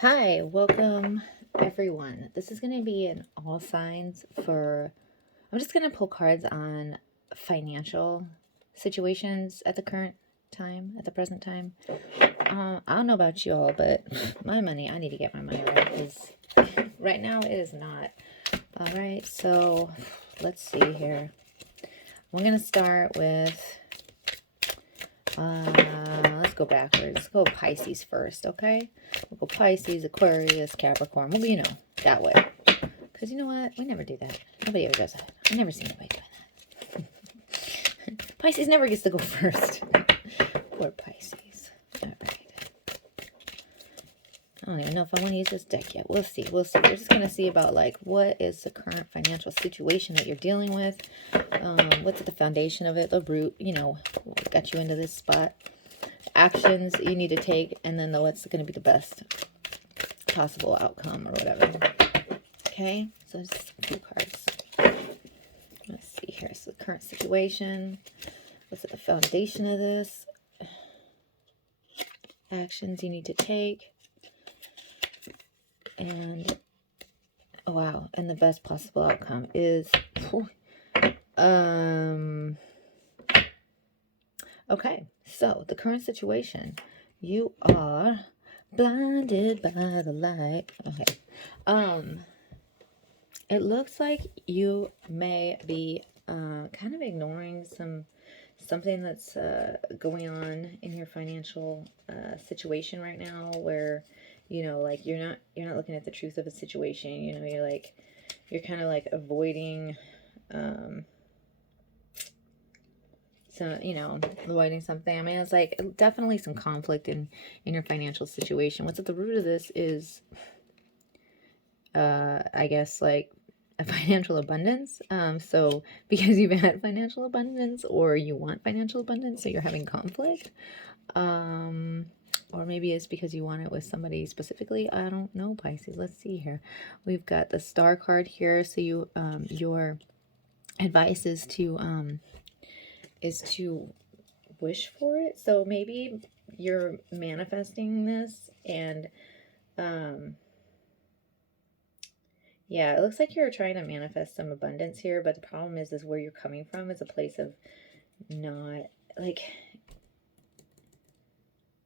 Hi, welcome everyone. This is going to be an all signs for, I'm just going to pull cards on financial situations at the current time, at the present time. I don't know about you all, but my money, I need to get my money right because right now it is not. All right, so let's see here. We're going to start with, let's go backwards. Let's go Pisces first, okay? We'll go Pisces, Aquarius, Capricorn. Well, that way. Because you know what? We never do that. Nobody ever does that. I've never seen anybody doing that. Pisces never gets to go first. Poor Pisces. All right. I don't even know if I want to use this deck yet. We'll see. We're just going to see about, like, what is the current financial situation that you're dealing with? What's at the foundation of it? The root, what got you into this spot? Actions you need to take, and then what's going to be the best possible outcome or whatever. Okay, so just a few cards. Let's see here. So the current situation. What's at the foundation of this? Actions you need to take. And oh, wow, and the best possible outcome is okay, so the current situation, you are blinded by the light. Okay. It looks like you may be kind of ignoring something that's going on in your financial situation right now, where like you're not looking at the truth of a situation. You're kind of like avoiding avoiding something. I mean, it's like definitely some conflict in your financial situation. What's at the root of this is I guess, like, a financial abundance. So because you've had financial abundance, or you want financial abundance, so you're having conflict. Or maybe it's because you want it with somebody specifically. I don't know, Pisces. Let's see here. We've got the Star card here. So your advice is to wish for it. So maybe you're manifesting this, and yeah, it looks like you're trying to manifest some abundance here, but the problem is where you're coming from is a place of not, like,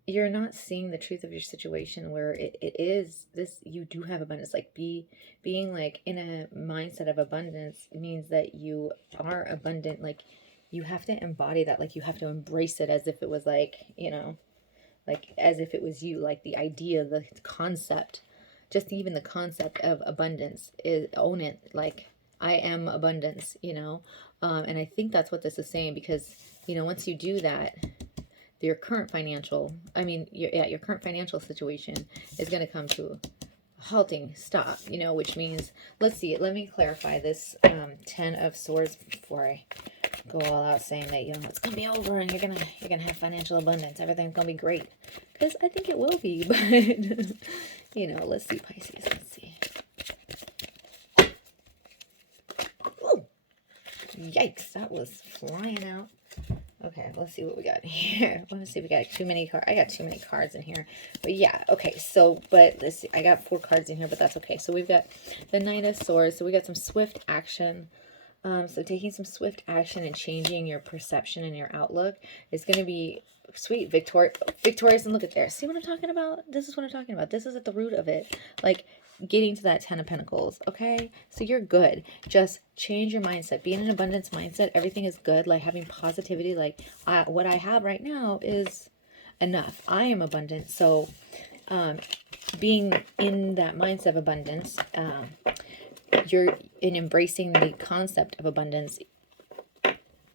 you're not seeing the truth of your situation, where it is this, you do have abundance. Like, being like in a mindset of abundance means that you are abundant. Like, you have to embody that. Like, you have to embrace it as if it was like, like as if it was you, like the idea, the concept, just even the concept of abundance is own it. Like, I am abundance, and I think that's what this is saying, because once you do that, your current financial, your current financial situation is going to come to a halting stop, which means, let's see, let me clarify this 10 of swords before I go all out saying that, it's going to be over and you're going to have financial abundance. Everything's going to be great. Because I think it will be, but, let's see, Pisces. Let's see. Ooh, yikes, that was flying out. Okay, let's see what we got here. Let me see. We got too many cards. I got too many cards in here. But yeah, okay. So, but let's see. I got 4 cards in here, but that's okay. So we've got the Knight of Swords. So we got some swift action. So taking some swift action and changing your perception and your outlook is going to be sweet, victorious. And look at there. See what I'm talking about? This is what I'm talking about. This is at the root of it. Like, getting to that 10 of Pentacles. Okay, so you're good. Just change your mindset. Be in an abundance mindset. Everything is good. Like, having positivity. Like, what I have right now is enough. I am abundant. So being in that mindset of abundance, you're in embracing the concept of abundance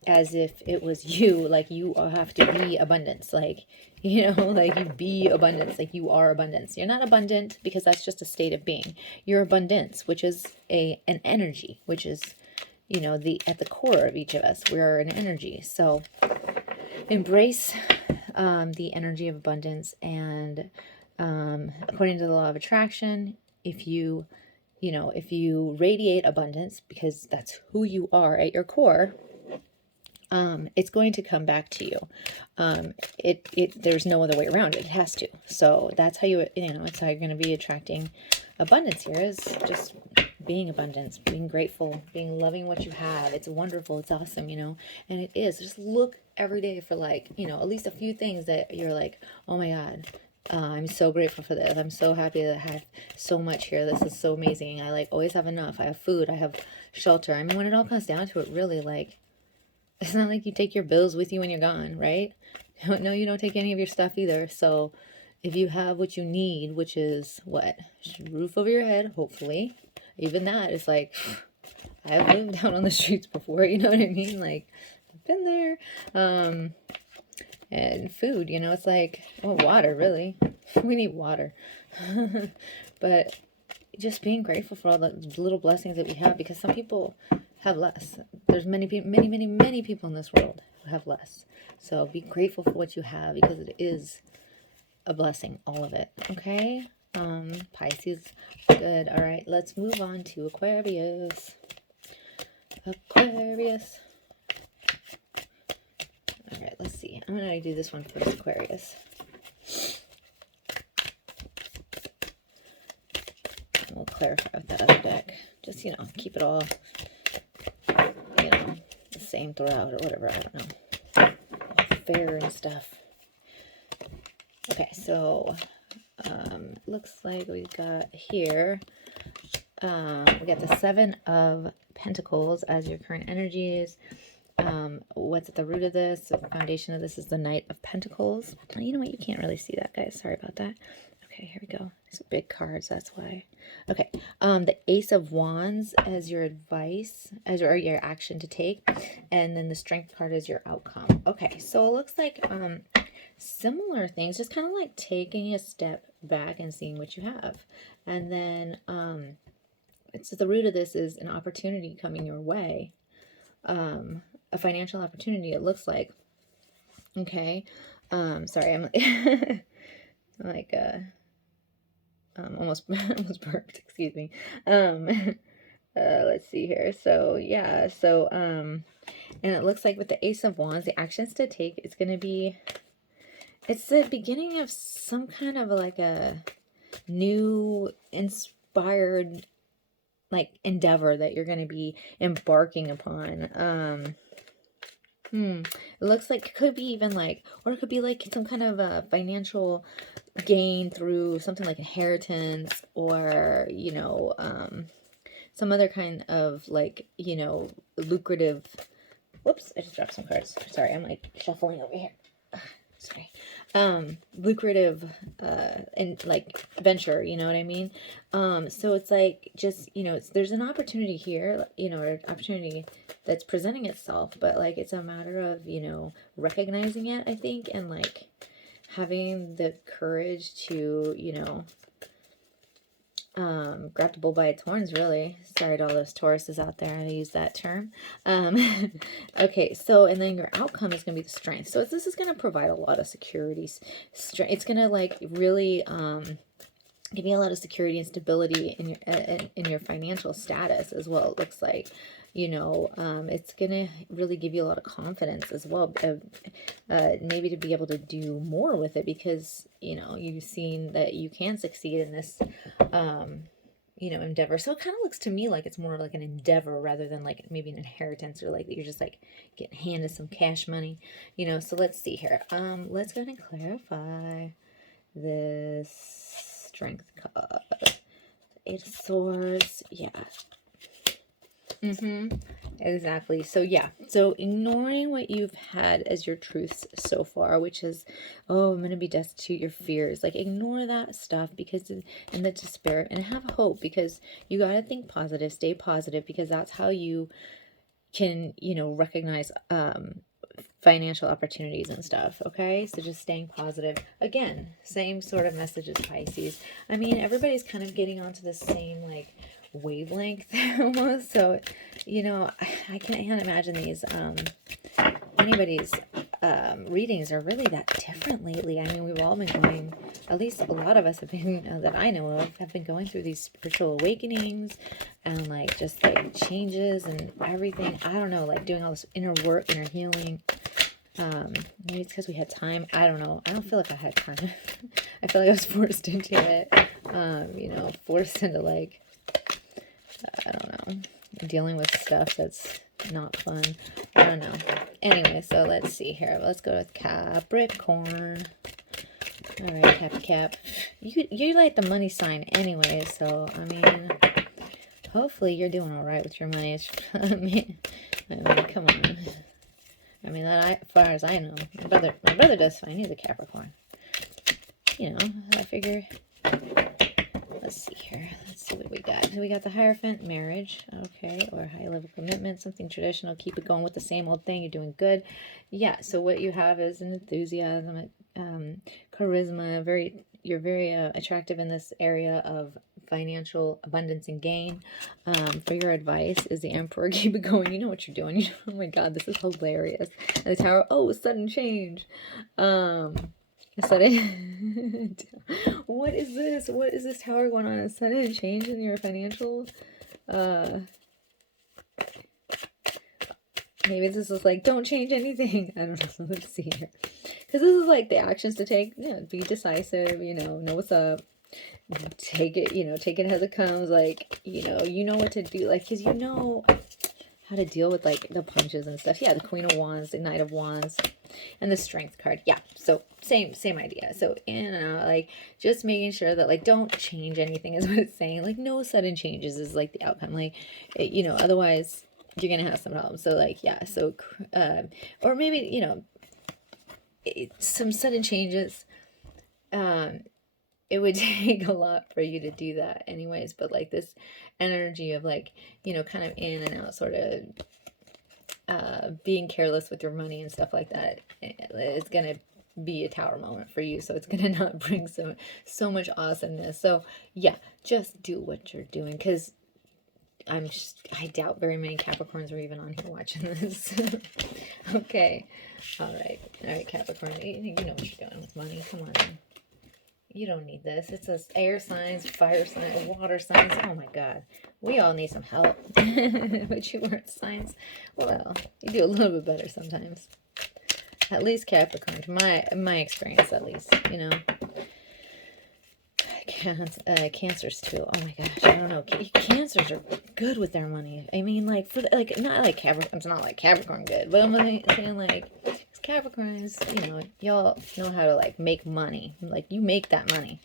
as if it was you. Like, you have to be abundance. Like, like, you be abundance. Like, you are abundance. You're not abundant because that's just a state of being. You're abundance, which is an energy, which is, at the core of each of us. We're an energy. So embrace the energy of abundance. And according to the law of attraction, if you radiate abundance, because that's who you are at your core, it's going to come back to you. There's no other way around it. It has to. So that's how it's how you're going to be attracting abundance here, is just being abundance, being grateful, being loving what you have. It's wonderful. It's awesome, and it is. Just look every day for like, at least a few things that you're like, oh my God, I'm so grateful for this. I'm so happy that I have so much here. This is so amazing. I like always have enough. I have food. I have shelter. I mean, when it all comes down to it, really, like, it's not like you take your bills with you when you're gone, right? No, you don't take any of your stuff either. So if you have what you need, which is what? Roof over your head, hopefully. Even that is like, I've lived out on the streets before, you know what I mean? Like, I've been there. And food, it's like, well, water, really. We need water. But just being grateful for all the little blessings that we have, because some people have less. There's many people, many people in this world who have less. So be grateful for what you have, because it is a blessing, all of it. Okay? Pisces, good. All right, let's move on to Aquarius. Aquarius. All right, let's see. I'm going to do this one first, Aquarius. We'll clarify with that other deck. Just, keep it all, the same throughout or whatever. I don't know. Fair and stuff. Okay, so looks like we got here, we got the Seven of Pentacles as your current energies. What's at the root of this? The foundation of this is the Knight of Pentacles. You know what? You can't really see that, guys. Sorry about that. Okay, here we go. These are big cards, that's why. Okay, the Ace of Wands as your advice, or your action to take, and then the Strength card is your outcome. Okay, so it looks like similar things, just kind of like taking a step back and seeing what you have, and then it's the root of this is an opportunity coming your way, a financial opportunity. It looks like. Okay, sorry, I'm like almost burped, excuse me. Let's see here. So yeah, so and it looks like with the Ace of Wands, the actions to take, it's going to be, it's the beginning of some kind of like a new inspired like endeavor that you're going to be embarking upon. It looks like it could be even like, or it could be like some kind of a financial gain through something like inheritance, or some other kind of like lucrative. Whoops, I just dropped some cards. Sorry, I'm like shuffling over here. Sorry. Lucrative and like venture, you know what I mean? So it's like just there's an opportunity here, an opportunity that's presenting itself, but like it's a matter of recognizing it, I think, and like having the courage to grab the bull by its horns, really. Sorry to all those Tauruses out there, I use that term. Okay, so, and then your outcome is going to be the Strength. So this is going to provide a lot of security. It's going to like really give you a lot of security and stability in your financial status as well, it looks like. It's going to really give you a lot of confidence as well, maybe to be able to do more with it, because, you've seen that you can succeed in this, endeavor. So it kind of looks to me like it's more like an endeavor rather than like maybe an inheritance, or like that you're just like getting handed some cash money, so let's see here. Let's go ahead and clarify this Strength card. Eight of Swords. Yeah. Exactly. So yeah, so ignoring what you've had as your truths so far, which is, oh, I'm going to be destitute, your fears, like ignore that stuff, because in the despair, and have hope, because you got to think positive, stay positive, because that's how you can recognize financial opportunities and stuff. Okay, so just staying positive. Again, same sort of message as Pisces. I mean, everybody's kind of getting onto the same like wavelength almost, so I can't imagine these anybody's readings are really that different lately. I mean, we've all been going at least a lot of us have been, that I know of, have been going through these spiritual awakenings and like just like changes and everything. I don't know, like doing all this inner work, inner healing. Maybe it's because we had time. I don't know. I don't feel like I had time. I feel like I was forced into it. You know, forced into like, I don't know, dealing with stuff that's not fun. I don't know. Anyway, so let's see here. Let's go with Capricorn. All right, Cap. You like the money sign anyway, so I mean, hopefully you're doing all right with your money. I mean, come on. I mean, as far as I know, my brother does fine. He's a Capricorn. You know, I figure. Let's see here. Let's see what we got. So we got the Hierophant, marriage, okay, or high level commitment, something traditional. Keep it going with the same old thing. You're doing good. Yeah. So what you have is an enthusiasm, charisma. You're very attractive in this area of financial abundance and gain. For your advice is the Emperor. Keep it going. You know what you're doing. Oh my God, this is hilarious. And the Tower. Oh, sudden change. Sudden. What is this? What is this Tower going on? A sudden change in your financial? Maybe this is like, don't change anything. I don't know. Let's see here. Because this is like the actions to take. Yeah, be decisive. You know what's up. Take it. Take it as it comes. Like, you know what to do. Like, because you know how to deal with like the punches and stuff. Yeah, the Queen of Wands, the Knight of Wands, and the Strength card. Yeah, so same idea. So like just making sure that like don't change anything is what it's saying. Like no sudden changes is like the outcome. Like otherwise you're gonna have some problems. So like yeah, so or maybe some sudden changes. It would take a lot for you to do that anyways, but like this energy of like, kind of in and out, sort of being careless with your money and stuff like that, it's going to be a Tower moment for you. So it's going to not bring so much awesomeness. So yeah, just do what you're doing, because I doubt very many Capricorns are even on here watching this. Okay. All right, Capricorn, you know what you're doing with money. Come on. You don't need this. It says air signs, fire signs, water signs. Oh my God. We all need some help. But you weren't signs. Well, you do a little bit better sometimes. At least Capricorn, my experience at least, Cancers too. Oh my gosh, I don't know. Cancers are good with their money. I mean, like not like Capricorn. It's not like Capricorn good, but I'm saying like Capricorns. Y'all know how to like make money. Like you make that money.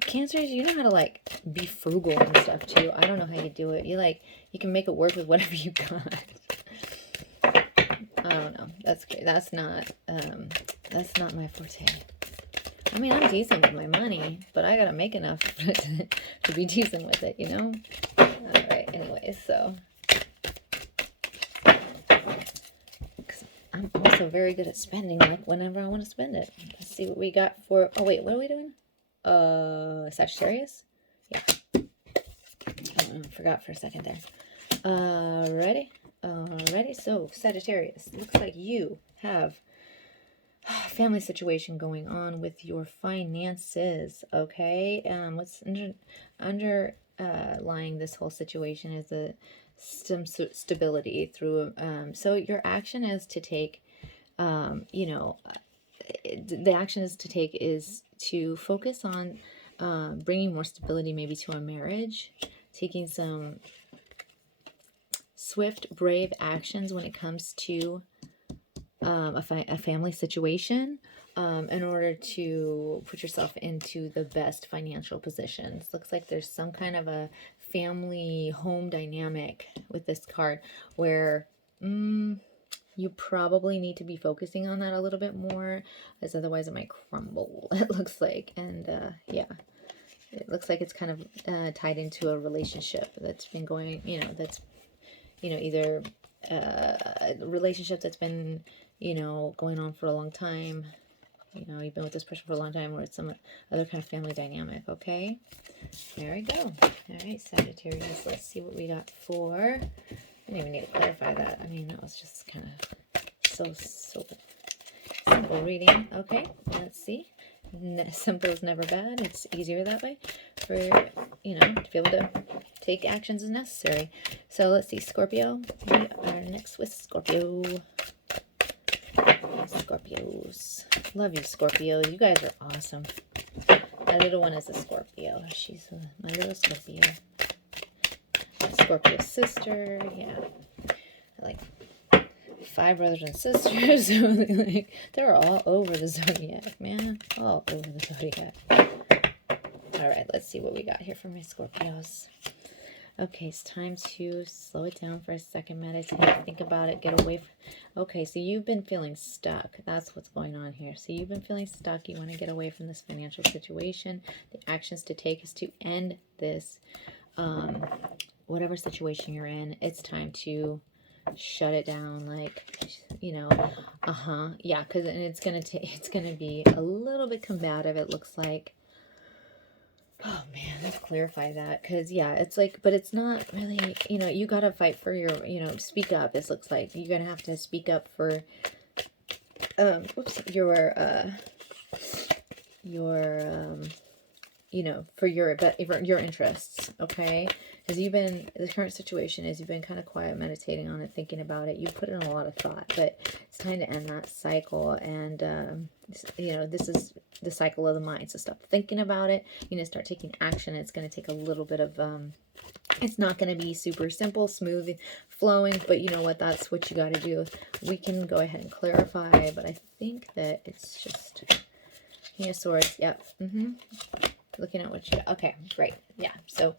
Cancers, you know how to like be frugal and stuff too. I don't know how you do it. You can make it work with whatever you got. I don't know. That's great. That's not my forte. I mean, I'm decent with my money, but I gotta make enough to be decent with it, All right, anyways, so. Because I'm also very good at spending, like, whenever I want to spend it. Let's see what we got for, oh, wait, what are we doing? Sagittarius? Yeah. I forgot for a second there. Alrighty, so Sagittarius, looks like you have family situation going on with your finances, okay? What's underlying this whole situation is some stability through so your action is to take the action is to take is to focus on bringing more stability maybe to a marriage, taking some swift, brave actions when it comes to a family situation in order to put yourself into the best financial positions. Looks like there's some kind of a family home dynamic with this card where you probably need to be focusing on that a little bit more, as otherwise it might crumble, it looks like. And yeah, it looks like it's kind of tied into a relationship that's been going, that's, either a relationship that's been going on for a long time. You've been with this person for a long time, or it's some other kind of family dynamic, okay? There we go. All right, Sagittarius, let's see what we got for... I didn't even need to clarify that. I mean, that was just kind of so simple reading. Okay, let's see. simple is never bad. It's easier that way for, you know, to be able to take actions as necessary. So let's see, Scorpio. We are next with Scorpio. Scorpios. Love you, Scorpio. You guys are awesome. My little one is a Scorpio. She's my little Scorpio. My Scorpio sister. Yeah. Like 5 brothers and sisters. Like, they're all over the zodiac, man. All over the zodiac. All right, let's see what we got here for my Scorpios. Okay, it's time to slow it down for a second, meditate, think about it, get away from... Okay, so you've been feeling stuck. That's what's going on here. So you've been feeling stuck. You want to get away from this financial situation. The actions to take is to end this, whatever situation you're in. It's time to shut it down, like, you know, yeah, because it's gonna be a little bit combative, it looks like. Oh man, let's clarify that, because yeah, it's like, but it's not really, you know, you gotta fight for your, you know, speak up. This looks like you're gonna have to speak up for you know, for your interests, okay? Because the current situation is you've been kind of quiet, meditating on it, thinking about it. You've put in a lot of thought, but it's time to end that cycle. And, you know, this is the cycle of the mind. So stop thinking about it. You need to start taking action. It's going to take a little bit of, it's not going to be super simple, smooth, flowing, but you know what? That's what you got to do. We can go ahead and clarify, but I think that it's just, King of Swords. Yep. Looking at what you, okay, great. Yeah. So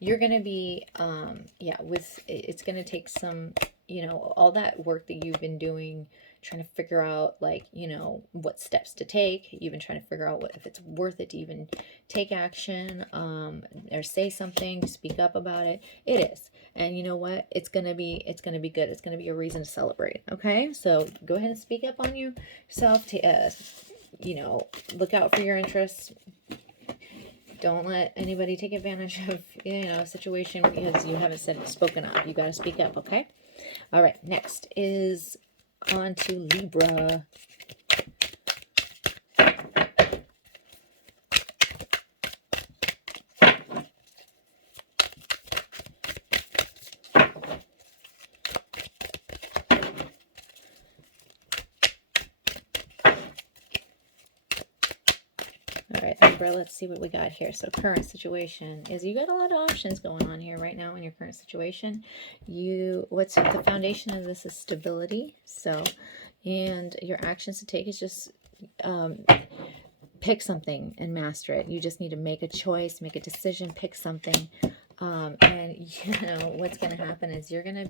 you're going to be, yeah, it's going to take some, you know, all that work that you've been doing, trying to figure out, like, you know, what steps to take. You've been trying to figure out if it's worth it to even take action, or say something, speak up about it. It is. And you know what? It's going to be good. It's going to be a reason to celebrate. Okay. So go ahead and speak up on yourself to, you know, look out for your interests. Don't let anybody take advantage of, you know, a situation because you haven't spoken up. You got to speak up, okay? All right, next is on to Libra. Let's see what we got here. So current situation is you got a lot of options going on here right now in your current situation. What's the foundation of this is stability. So, and your actions to take is just pick something and master it. You just need to make a choice, make a decision, pick something. And you know what's going to happen is you're going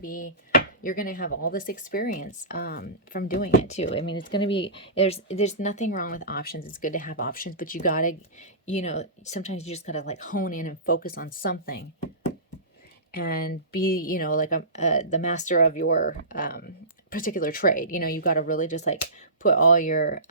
to have all this experience from doing it too. I mean, it's going to be, there's nothing wrong with options. It's good to have options, but you got to, you know, sometimes you just got to like hone in and focus on something and be, you know, like the master of your particular trade. You know, you got to really just like put all your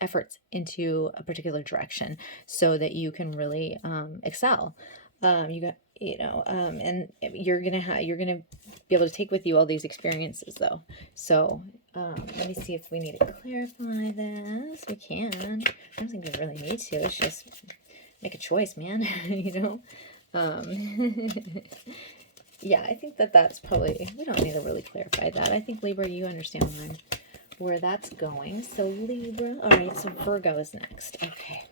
efforts into a particular direction so that you can really excel. You got, you know, and you're gonna be able to take with you all these experiences though. So let me see if we need to clarify this. We can. I don't think we really need to. It's just make a choice, man. You know. Yeah, I think that's probably, we don't need to really clarify that. I think Libra, you understand where that's going. So Libra, all right. So Virgo is next. Okay.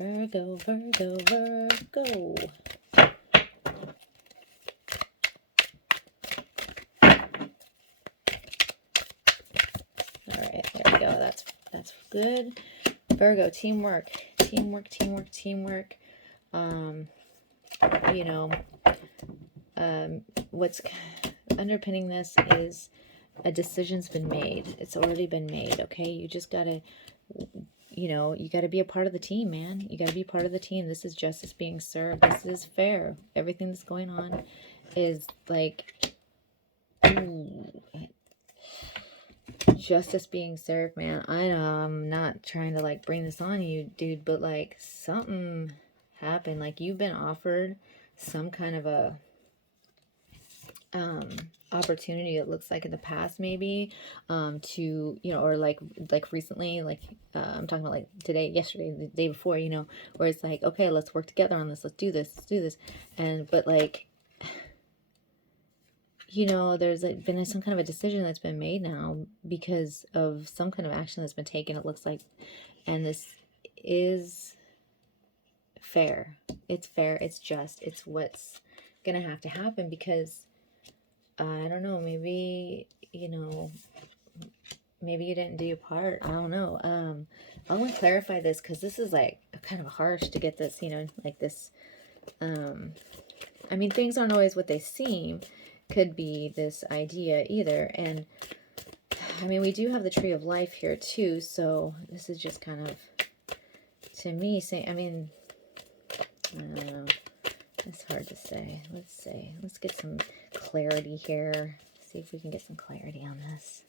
Virgo, Virgo, Virgo. All right, there we go. That's good. Virgo, teamwork, teamwork, teamwork, teamwork. You know, what's underpinning this is a decision's been made. It's already been made. Okay, you just gotta, you know, you got to be a part of the team, man. You got to be part of the team. This is justice being served. This is fair. Everything that's going on is like, ooh, justice being served, man. I know I'm not trying to like bring this on you, dude, but like something happen. Like, you've been offered some kind of a opportunity, it looks like, in the past, maybe, to, you know, or like recently, like, I'm talking about like today, yesterday, the day before, you know, where it's like, okay, let's work together on this, let's do this. And, but like, you know, there's been some kind of a decision that's been made now because of some kind of action that's been taken, it looks like. And this is fair. It's fair. It's just. It's what's going to have to happen because, I don't know, maybe, you know, maybe you didn't do your part. I don't know. I want to clarify this because this is like kind of harsh to get this, you know, like this. I mean, things aren't always what they seem. Could be this idea either. And I mean, we do have the Tree of Life here too. So this is just kind of, to me, saying, I mean, I don't know. It's hard to say. Let's see. Let's get some clarity here. See if we can get some clarity on this.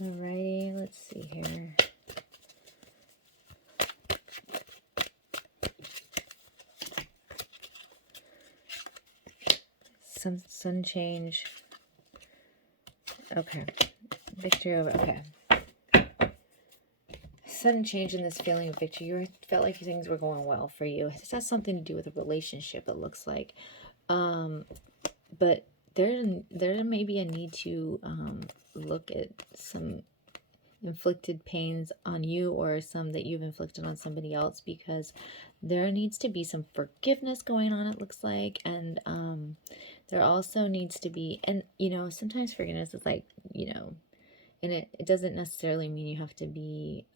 Alrighty, let's see here. Some sun change. Okay. Victory over. Okay. Sudden change in this feeling of victory. You felt like things were going well for you. This has something to do with a relationship, it looks like. But there may be a need to look at some inflicted pains on you, or some that you've inflicted on somebody else, because there needs to be some forgiveness going on, it looks like. And there also needs to be, and you know, sometimes forgiveness is like, you know, and it doesn't necessarily mean you have to be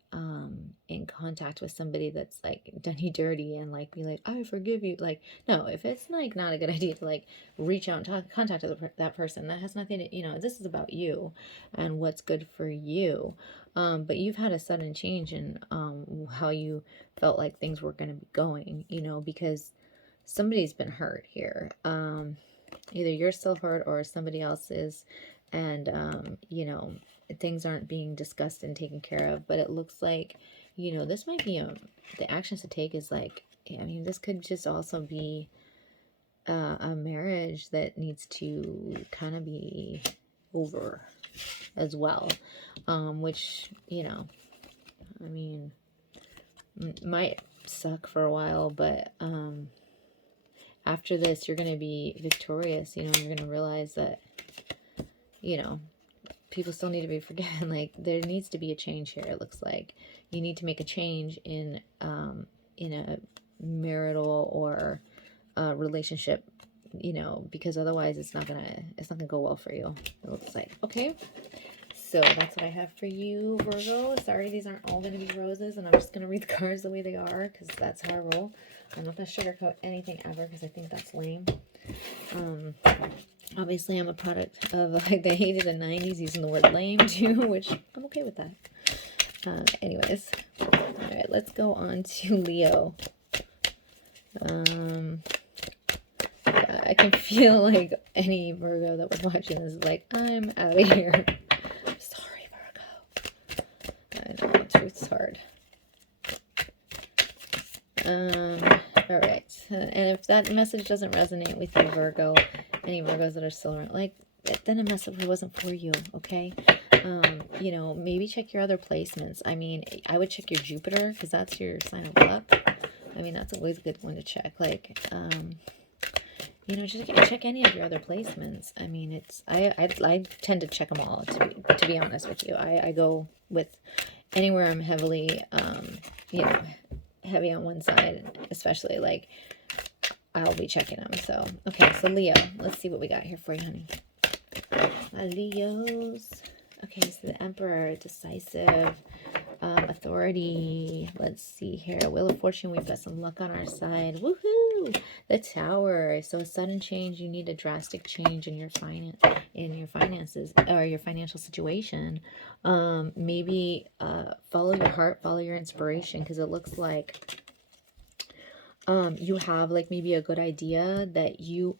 in contact with somebody that's like done you dirty and like be like, I forgive you. Like, no, if it's like not a good idea to like reach out and contact that person, that has nothing to, you know, this is about you and what's good for you. But you've had a sudden change in how you felt like things were going to be going, you know, because somebody's been hurt here. Either you're still hurt or somebody else is, and you know, things aren't being discussed and taken care of. But it looks like, you know, this might be the actions to take is like, I mean, this could just also be a marriage that needs to kind of be over as well, which, you know, I mean, might suck for a while, but after this, you're going to be victorious, you know, you're going to realize that, you know, people still need to be forgiven. Like, there needs to be a change here, it looks like. You need to make a change in a marital or relationship, you know, because otherwise it's not gonna go well for you, it looks like. Okay, so that's what I have for you, Virgo. Sorry, these aren't all gonna be roses, and I'm just gonna read the cards the way they are because that's how I roll. I'm not gonna sugarcoat anything ever because I think that's lame. Obviously, I'm a product of like the 80s and 90s using the word lame too, which I'm okay with that. Anyways, all right, let's go on to Leo. Yeah, I can feel like any Virgo that was watching this is like, I'm out of here. I'm sorry, Virgo. I know, truth's hard. All right, and if that message doesn't resonate with you, Virgo, any Virgos that are still around, like, then a message wasn't for you, okay? You know, maybe check your other placements. I mean, I would check your Jupiter because that's your sign of luck. I mean, that's always a good one to check. Like, you know, just check any of your other placements. I mean, it's I tend to check them all, to be honest with you. I go with anywhere I'm heavily, you know, heavy on one side, especially, like, I'll be checking them. So, okay, so Leo, let's see what we got here for you, honey. My Leos. Okay, so the Emperor, decisive, authority. Let's see here. Wheel of Fortune, we've got some luck on our side. Woohoo! The Tower. So a sudden change, you need a drastic change in your finances or your financial situation. Maybe follow your heart, follow your inspiration, because it looks like you have like maybe a good idea that you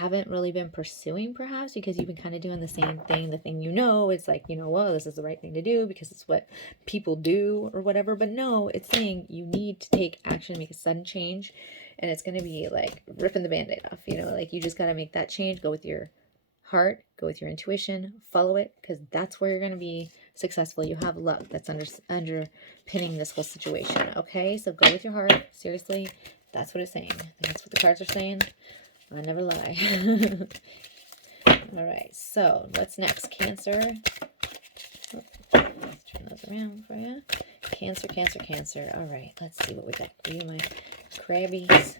haven't really been pursuing, perhaps because you've been kind of doing the same thing. The thing, you know, it's like, you know, well, this is the right thing to do because it's what people do or whatever. But no, it's saying you need to take action, make a sudden change. And it's going to be like ripping the Band-Aid off, you know, like you just got to make that change. Go with your heart, go with your intuition, follow it, because that's where you're going to be successful. You have luck that's underpinning this whole situation. Okay, so go with your heart. Seriously, that's what it's saying. That's what the cards are saying. I never lie. All right, so what's next? Cancer. Oh, let's turn those around for you. Cancer, Cancer, Cancer. All right, let's see what we got for you, my crabbies.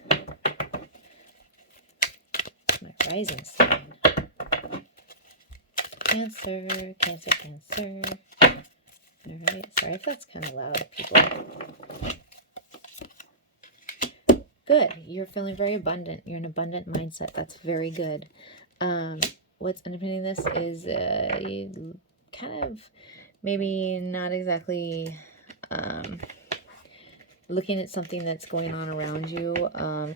My rising sign. Cancer, Cancer, Cancer. All right, sorry if that's kind of loud, people. Good. You're feeling very abundant. You're in an abundant mindset. That's very good. What's underpinning this is you kind of maybe not exactly looking at something that's going on around you,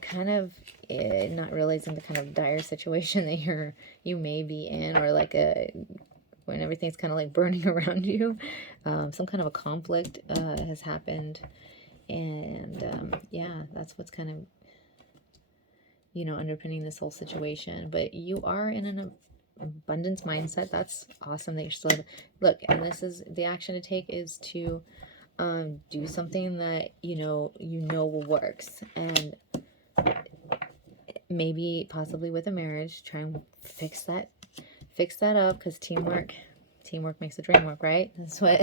kind of not realizing the kind of dire situation that you may be in, or like when everything's kind of like burning around you. Some kind of a conflict has happened. And yeah, that's what's kind of, you know, underpinning this whole situation. But you are in an abundance mindset. That's awesome that you're still, look, and this is the action to take, is to do something that you know works, and maybe possibly with a marriage, try and fix that up, because teamwork makes the dream work, right? That's what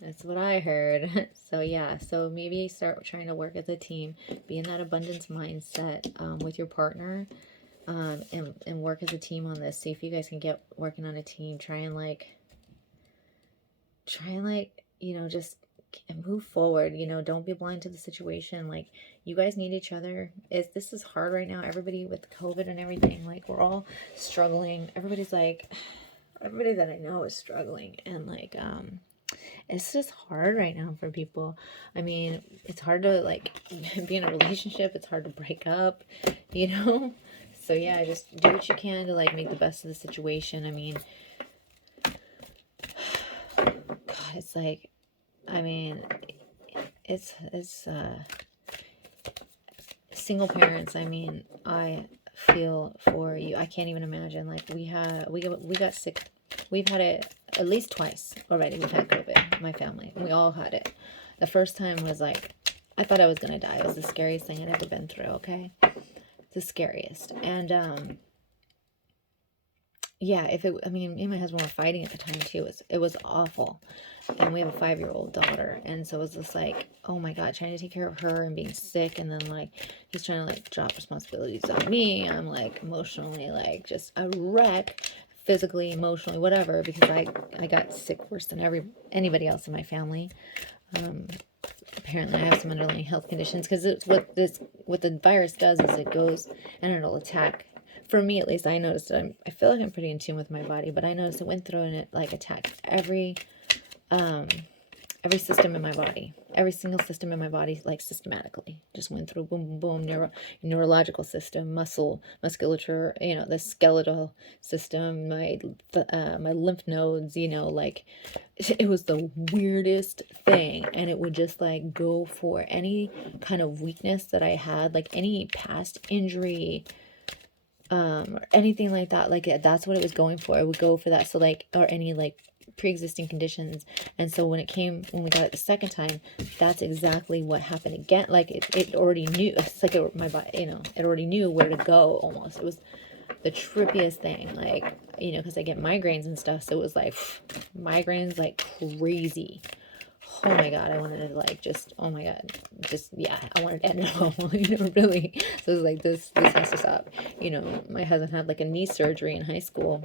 that's what I heard. So yeah, so maybe start trying to work as a team, be in that abundance mindset with your partner, and work as a team on this. See if you guys can get working on a team. Try and you know, just move forward. You know, don't be blind to the situation. Like, you guys need each other. This is hard right now. Everybody with COVID and everything, like, we're all struggling. Everybody that I know is struggling, and like it's just hard right now for people. I mean, it's hard to like be in a relationship. It's hard to break up, you know? So yeah, just do what you can to like make the best of the situation. I mean, God, it's like, I mean, it's single parents. I mean, I feel for you. I can't even imagine. Like, we got sick. We've had it at least twice already. We've had COVID, my family. We all had it. The first time was like, I thought I was going to die. It was the scariest thing I'd ever been through, okay? The scariest. And, yeah, I mean, me and my husband were fighting at the time too. It was awful. And we have a 5-year-old daughter. And so it was just like, oh my God, trying to take care of her and being sick. And then like, he's trying to like drop responsibilities on me. I'm like emotionally like just a wreck, physically, emotionally, whatever, because I got sick worse than anybody else in my family. Apparently I have some underlying health conditions, because it's what the virus does is it goes and it'll attack. For me, at least, I noticed that I feel like I'm pretty in tune with my body, but I noticed it went through and it like attacked every system in my body, every single system in my body, like systematically, just went through, boom, boom, boom, neurological system, musculature, you know, the skeletal system, my lymph nodes, you know, like, it was the weirdest thing. And it would just like go for any kind of weakness that I had, like any past injury, or anything like that. Like, that's what it was going for. It would go for that. So like, or any like pre-existing conditions. And so when we got it the second time, that's exactly what happened again. Like, it already knew. It's like my body, you know, it already knew where to go almost. It was the trippiest thing, like, you know, because I get migraines and stuff. So it was like migraines like crazy. Oh my God, I wanted to like just, oh my God, just, yeah, I wanted to end it all, you know, really. So it was like, this has to stop. You know, my husband had like a knee surgery in high school,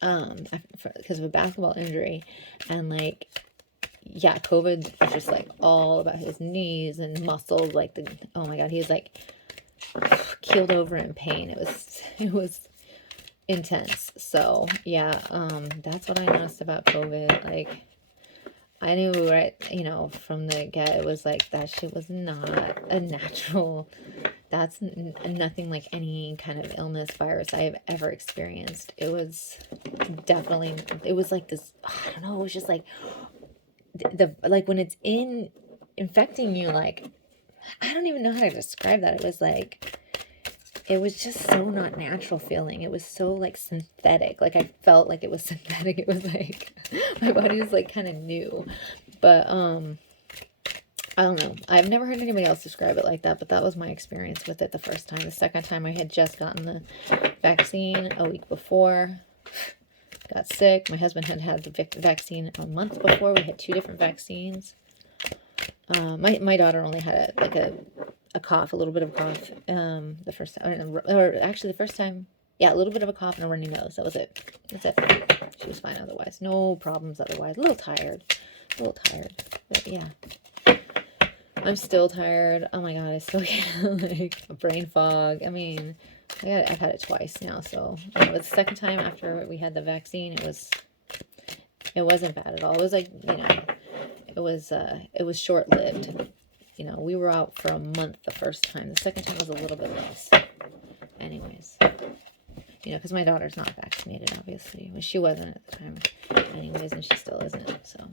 because of a basketball injury, and like, yeah, COVID was just like all about his knees and muscles, like oh my God, he was like keeled over in pain. It was intense. So yeah, that's what I noticed about COVID. Like, I knew right, you know, from the get, it was like that shit was not a natural That's nothing like any kind of illness, virus I have ever experienced. It was definitely, it was like this, I don't know, it was just like, like when it's infecting you, like, I don't even know how to describe that. It was like, it was just so not natural feeling. It was so like synthetic. Like I felt like it was synthetic. It was like, my body was like kind of new. But, I don't know. I've never heard anybody else describe it like that, but that was my experience with it the first time. The second time I had just gotten the vaccine a week before. Got sick. My husband had the vaccine a month before. We had 2 different vaccines. My daughter only had a cough, a little bit of a cough the first time. Or actually the first time, yeah, a little bit of a cough and a runny nose. That was it. That's it. She was fine otherwise. No problems otherwise. A little tired. But yeah. I'm still tired. Oh my god, I still get like a brain fog. I mean, I've had it twice now, so it was the second time after we had the vaccine. It wasn't bad at all. It was like, you know, it was short-lived. You know, we were out for a month the first time. The second time was a little bit less. Anyways, you know, because my daughter's not vaccinated, obviously. Well, she wasn't at the time, anyways, and she still isn't. So.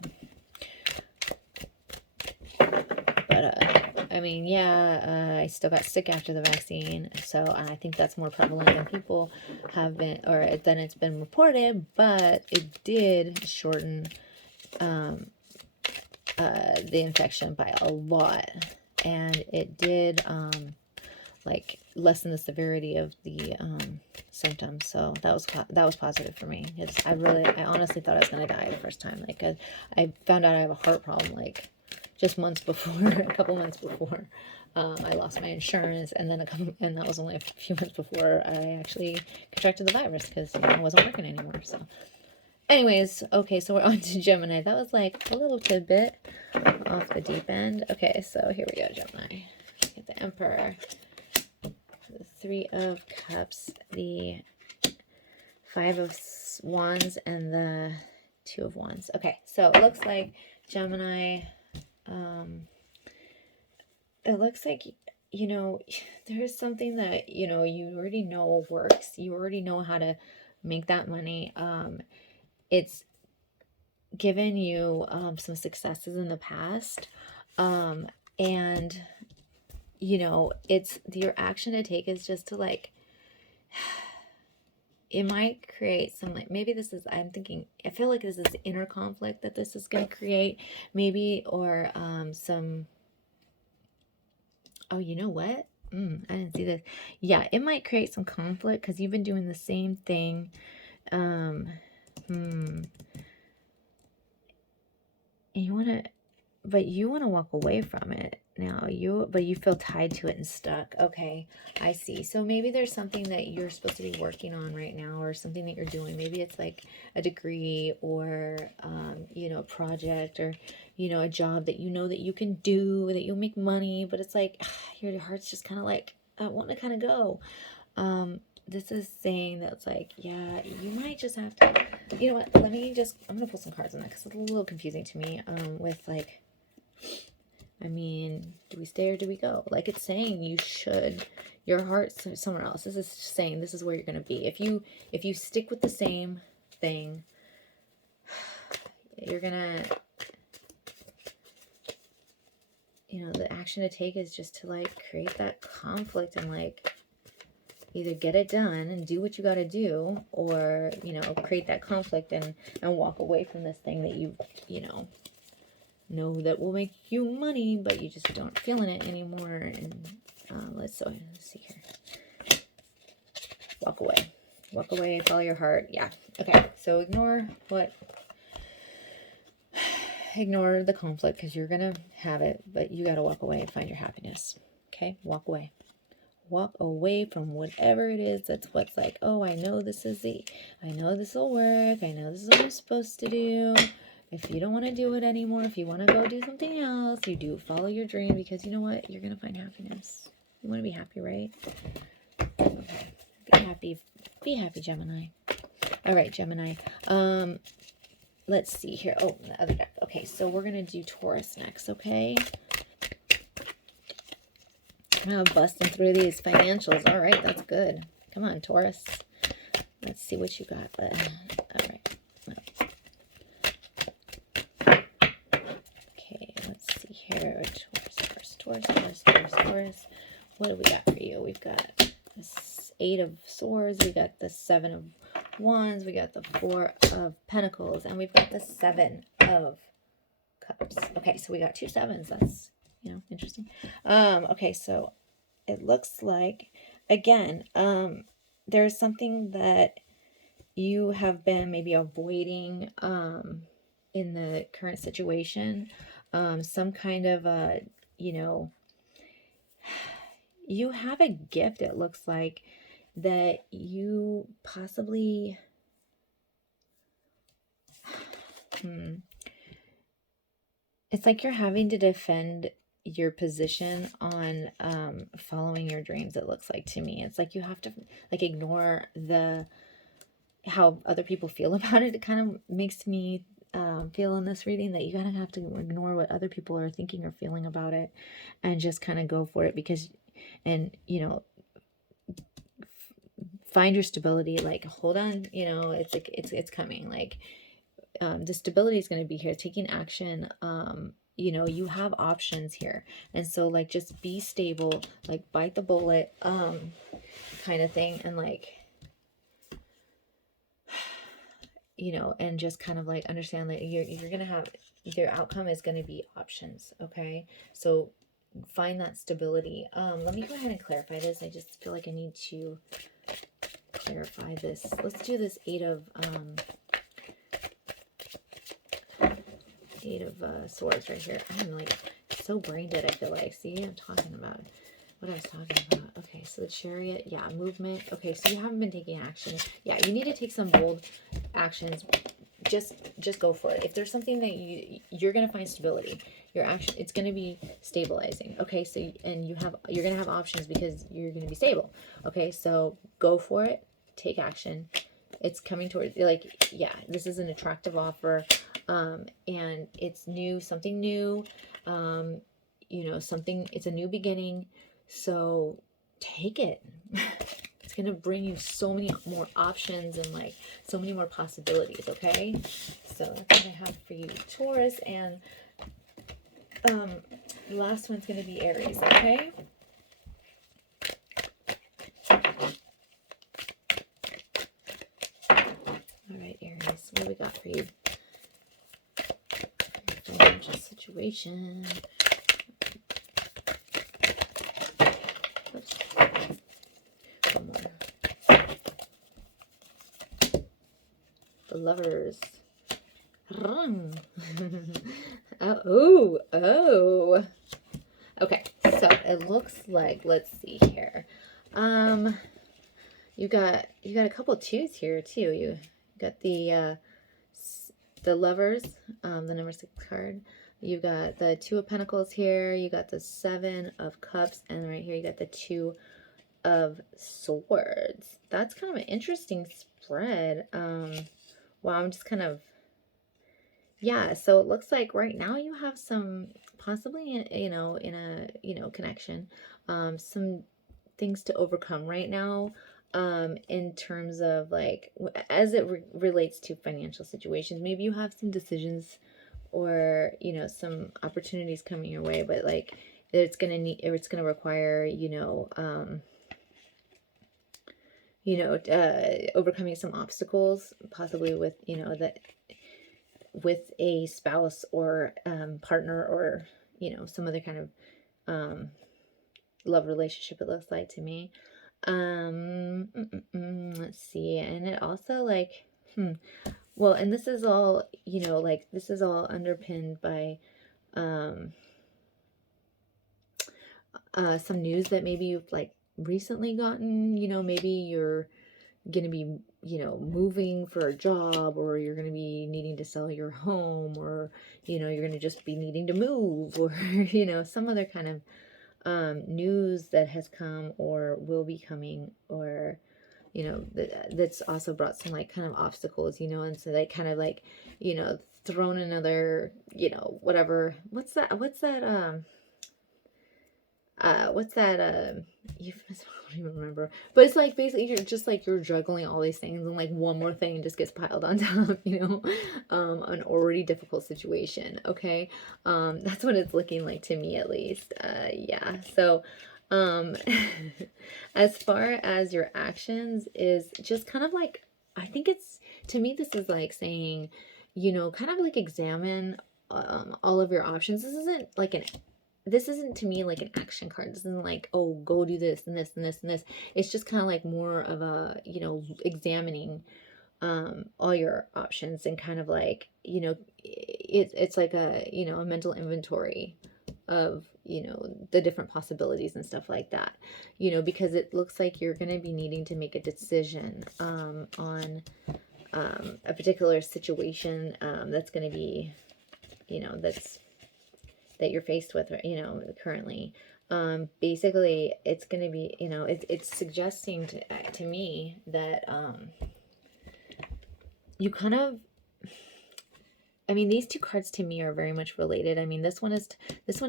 But, I mean, yeah, I still got sick after the vaccine, so I think that's more prevalent than people have been, or than it's been reported, but it did shorten the infection by a lot, and it did, like, lessen the severity of the symptoms, so that was positive for me. I honestly thought I was going to die the first time, like, I found out I have a heart problem, like, just months before, a couple months before, I lost my insurance, and then and that was only a few months before I actually contracted the virus, because, you know, I wasn't working anymore, so. Anyways, okay, so we're on to Gemini. That was like a little tidbit off the deep end. Okay, so here we go, Gemini. Get the Emperor, the 3 of Cups, the 5 of Wands, and the 2 of Wands. Okay, so it looks like Gemini, it looks like, you know, there's something that, you know, you already know works. You already know how to make that money. It's given you some successes in the past. And, you know, it's your action to take is just to, like, it might create some, like, maybe this is, I'm thinking, I feel like this is inner conflict that this is going to create, maybe, or some, oh, you know what? I didn't see this. Yeah, it might create some conflict because you've been doing the same thing. And you want to, but you want to walk away from it now. But you feel tied to it and stuck. Okay, I see. So maybe there's something that you're supposed to be working on right now, or something that you're doing. Maybe it's like a degree, or, you know, a project, or, you know, a job that you know that you can do, that you'll make money, but it's like, your heart's just kind of like, I want to kind of go. This is saying that it's like, yeah, you might just have to, you know what, I'm going to pull some cards on that, because it's a little confusing to me, with, like, I mean, do we stay or do we go? Like, it's saying you should, your heart's somewhere else. This is saying this is where you're going to be. If you stick with the same thing, you're going to, you know, the action to take is just to, like, create that conflict and, like, either get it done and do what you got to do, or, you know, create that conflict and walk away from this thing that you know that will make you money, but you just don't feel in it anymore. And let's see here. Walk away, follow your heart. Yeah. Okay, so ignore the conflict, because you're gonna have it, but you got to walk away and find your happiness. Okay, walk away from whatever it is that's what's like, oh, I know this will work, I know this is what I'm supposed to do. If you don't want to do it anymore, if you want to go do something else, you do follow your dream, because you know what, you're gonna find happiness. You want to be happy, right? Okay, be happy, Gemini. All right, Gemini, let's see here. Oh, the other deck. Okay, so we're gonna do Taurus next. Okay, Busting through these financials. All right, that's good. Come on, Taurus. Let's see what you got. All right. Okay, let's see here. Taurus. What do we got for you? We've got this 8 of Swords. We got the 7 of Wands. We got the 4 of Pentacles. And we've got the 7 of Cups. Okay, so we got 2 sevens. That's, interesting. Okay, so it looks like, again, there's something that you have been maybe avoiding in the current situation. Some kind of you have a gift, it looks like, that you possibly it's like you're having to defend your position on following your dreams. It looks like to me, it's like you have to ignore how other people feel about it. It kind of makes me feel in this reading that you kind of have to ignore what other people are thinking or feeling about it, and just kind of go for it, because find your stability. Hold on, it's coming. The stability is going to be here, taking action. You have options here, and so just be stable, bite the bullet, kind of thing, and and just kind of understand that you're gonna have, their outcome is going to be options. Okay, so find that stability. Let me go ahead and clarify this. I just feel like I need to clarify this. Let's do this 8 of Swords right here. I'm so brain dead, I feel like. See, I'm talking about what I was talking about. Okay, so the Chariot, yeah, movement. Okay, so you haven't been taking action. Yeah, you need to take some bold actions. Just go for it. If there's something that you're gonna find stability, your action, it's gonna be stabilizing. Okay, so you're gonna have options because you're gonna be stable. Okay, so go for it. Take action. It's coming towards, yeah, this is an attractive offer. And it's new, something new, it's a new beginning. So take it. It's going to bring you so many more options and so many more possibilities. Okay. So that's what I have for you, Taurus. And, the last one's going to be Aries. Okay. All right, Aries, what do we got for you? Financial situation. Oops. One more. The Lovers. Oh. Okay, so it looks like, let's see here. You got a couple of 2s here too. You got the Lovers, the number 6 card. You got the 2 of Pentacles here. You got the 7 of Cups, and right here you got the 2 of Swords. That's kind of an interesting spread. Wow, I'm just kind of, yeah. So it looks like right now you have some, possibly in a connection, some things to overcome right now. In terms of as it relates to financial situations, maybe you have some decisions or some opportunities coming your way, but it's gonna require overcoming some obstacles, possibly with with a spouse or partner, or some other kind of love relationship, it looks like to me. Let's see. And it also well, and this is all, this is all underpinned by some news that maybe you've recently gotten. Maybe you're gonna be moving for a job, or you're gonna be needing to sell your home, or you're gonna just be needing to move, or some other kind of news that has come or will be coming, or that's also brought some kind of obstacles, and so they kind of thrown another whatever, what's that what's that euphemism? I don't even remember, but it's like basically you're just like you're juggling all these things and like one more thing just gets piled on top, you know, an already difficult situation. Okay, that's what it's looking like to me, at least. Yeah, so as far as your actions is just kind of like, I think it's, to me this is like saying, you know, kind of like examine all of your options. This isn't to me like an action card. This isn't like, oh, go do this and this and this and this. It's just kind of like more of a, you know, examining all your options and kind of like, you know, it's like a, you know, a mental inventory of, you know, the different possibilities and stuff like that, you know, because it looks like you're going to be needing to make a decision on a particular situation that's going to be, you know, that you're faced with, you know, currently. Basically it's going to be, you know, it's suggesting to me that you kind of, I mean, these two cards to me are very much related. I mean, this one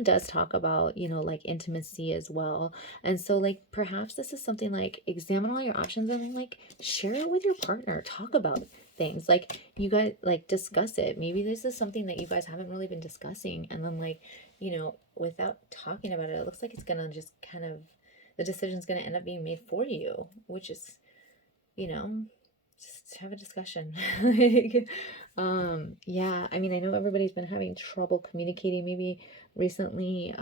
does talk about, you know, like intimacy as well. And so like perhaps this is something like examine all your options and then like share it with your partner. Talk about things. Like you guys like discuss it. Maybe this is something that you guys haven't really been discussing. And then like, you know, without talking about it, it looks like it's gonna just kind of, the decision's gonna end up being made for you, which is, you know, just have a discussion. Like, yeah, I mean, I know everybody's been having trouble communicating maybe recently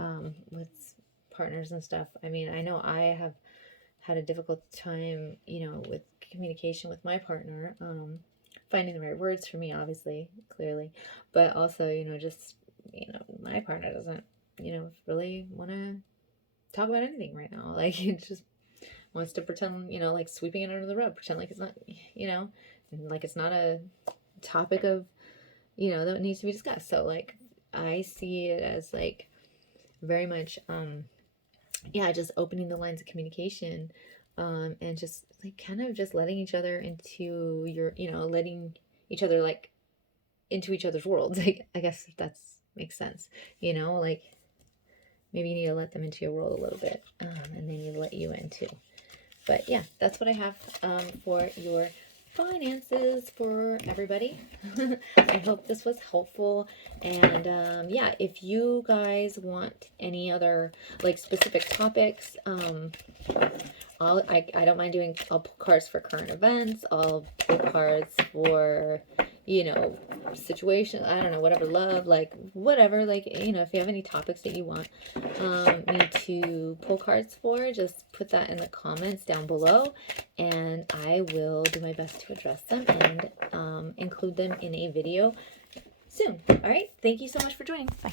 with partners and stuff. I mean, I know I have had a difficult time, you know, with communication with my partner, finding the right words for me, obviously, clearly, but also, you know, just, you know, my partner doesn't, you know, really want to talk about anything right now. Like, he just wants to pretend, you know, like sweeping it under the rug, pretend like it's not, you know, like it's not a topic of, you know, that needs to be discussed. So like I see it as like very much yeah, just opening the lines of communication, and just like kind of just letting each other into your, you know, letting each other like into each other's worlds. Like, I guess if that's makes sense, you know, like maybe you need to let them into your world a little bit, and they need to let you in too. But yeah, that's what I have for your finances for everybody. I hope this was helpful. And yeah, if you guys want any other like specific topics, I don't mind doing, I'll pull cards for current events, I'll pull cards for, you know, situation, I don't know, whatever, love, like whatever, like, you know, if you have any topics that you want me to pull cards for, just put that in the comments down below and I will do my best to address them and include them in a video soon. All right, thank you so much for joining. Bye.